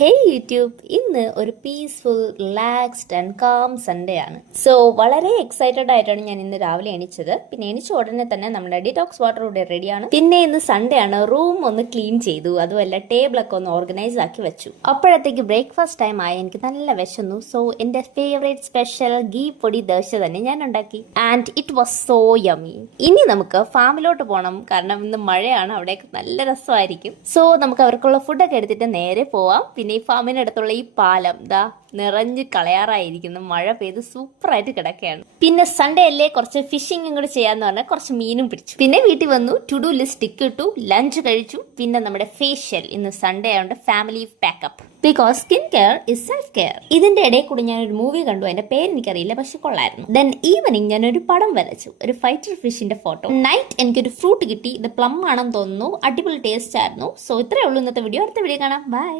Hey YouTube, ഇന്ന് ഒരു peaceful relaxed and calm Sunday ആണ്. സോ വളരെ എക്സൈറ്റഡ് ആയിട്ടാണ് ഞാൻ ഇന്ന് രാവിലെ എണീച്ചത്. പിന്നെ എണീച്ച ഉടനെ തന്നെ നമ്മുടെ ഡിറ്റോക്സ് വാട്ടർ ഇവിടെ റെഡിയാണ്. പിന്നെ ഇന്ന് സൺഡേ ആണ്, റൂം ഒന്ന് ക്ലീൻ ചെയ്തു, അതുമല്ല ടേബിളൊക്കെ ഒന്ന് ഓർഗനൈസ് ആക്കി വെച്ചു. അപ്പോഴത്തേക്ക് ബ്രേക്ക്ഫാസ്റ്റ് ടൈം ആയി. എനിക്ക് നല്ല വിശന്നു. സോ എന്റെ ഫേവറേറ്റ് സ്പെഷ്യൽ ഗീ പൊടി ദോശ തന്നെ ഞാൻ ഉണ്ടാക്കി. And it was so yummy. ഇനി നമുക്ക് ഫാമിലോട്ട് പോകണം, കാരണം ഇന്ന് മഴയാണ്, അവിടേക്ക് നല്ല രസമായിരിക്കും. സോ നമുക്ക് അവർക്കുള്ള ഫുഡൊക്കെ എടുത്തിട്ട് നേരെ പോവാം. പിന്നെ ഈ ഫാമിനടുത്തുള്ള ഈ പാലം ദാ നിറഞ്ഞ് കളയാറായിരിക്കുന്നു, മഴ പെയ്ത് സൂപ്പറായിട്ട് കിടക്കുകയാണ്. പിന്നെ സൺഡേ അല്ലേ, കുറച്ച് ഫിഷിംഗും കൂടെ ചെയ്യാന്ന് പറഞ്ഞാൽ കുറച്ച് മീനും പിടിച്ചു. പിന്നെ വീട്ടിൽ വന്നു, ടു ഡു ലിസ്റ്റ് ടിക്ക് ഇട്ടു, ലഞ്ച് കഴിച്ചു. പിന്നെ നമ്മുടെ ഫേഷ്യൽ, ഇന്ന് സൺഡേ ആയതുകൊണ്ട് family pack up, because skin care is self care. ഇതിന്റെ ഇടയിൽ കൂടി ഞാൻ ഒരു മൂവി കണ്ടു, അതിന്റെ പേര് എനിക്കറിയില്ല, പക്ഷെ കൊള്ളായിരുന്നു. ദെൻ ഈവനിങ് ഞാൻ ഒരു പടം വരച്ചു, ഒരു ഫൈറ്റർ ഫിഷിന്റെ ഫോട്ടോ. നൈറ്റ് എനിക്കൊരു ഫ്രൂട്ട് കിട്ടി, ഇത് പ്ലം ആണെന്ന് തോന്നുന്നു, അടിപൊളി ടേസ്റ്റ് ആയിരുന്നു. സോ ഇത്രയേ ഉള്ളൂ ഇന്നത്തെ വീഡിയോ. അടുത്ത വീഡിയോ കാണാം, ബൈ.